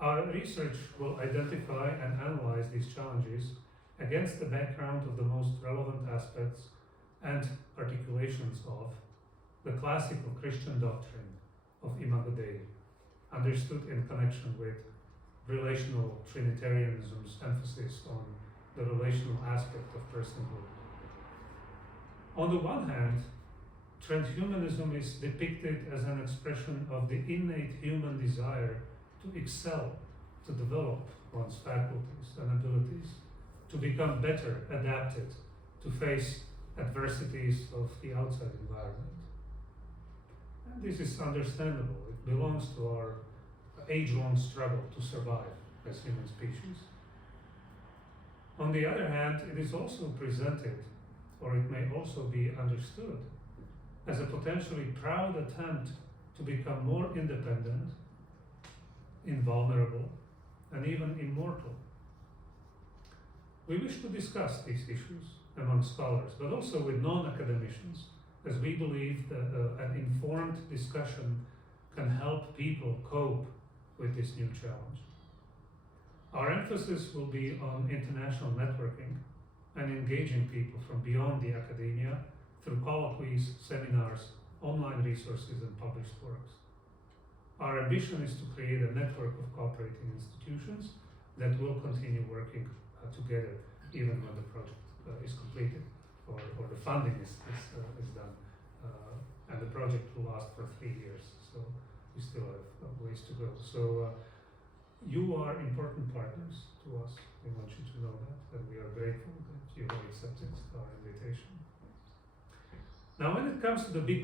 Our research will identify and analyze these challenges against the background of the most relevant aspects and articulations of the classical Christian doctrine of Imago Dei, understood in connection with relational Trinitarianism's emphasis on the relational aspect of personhood. On the one hand, transhumanism is depicted as an expression of the innate human desire to excel, to develop one's faculties and abilities, to become better adapted, to face adversities of the outside environment. And this is understandable. It belongs to our age-long struggle to survive as human species. On the other hand, it is also presented, or it may also be understood, as a potentially proud attempt to become more independent, invulnerable, and even immortal. We wish to discuss these issues among scholars, but also with non-academicians, as we believe that an informed discussion can help people cope with this new challenge. Our emphasis will be on international networking and engaging people from beyond the academia through colloquies, seminars, online resources, and published works. Our ambition is to create a network of cooperating institutions that will continue working together even when the project is completed or the funding is done. And the project will last for 3 years, so we still have ways to go. So you are important partners to us. We want you to know that, and we are grateful that you have accepted our invitation. Now, when it comes to the big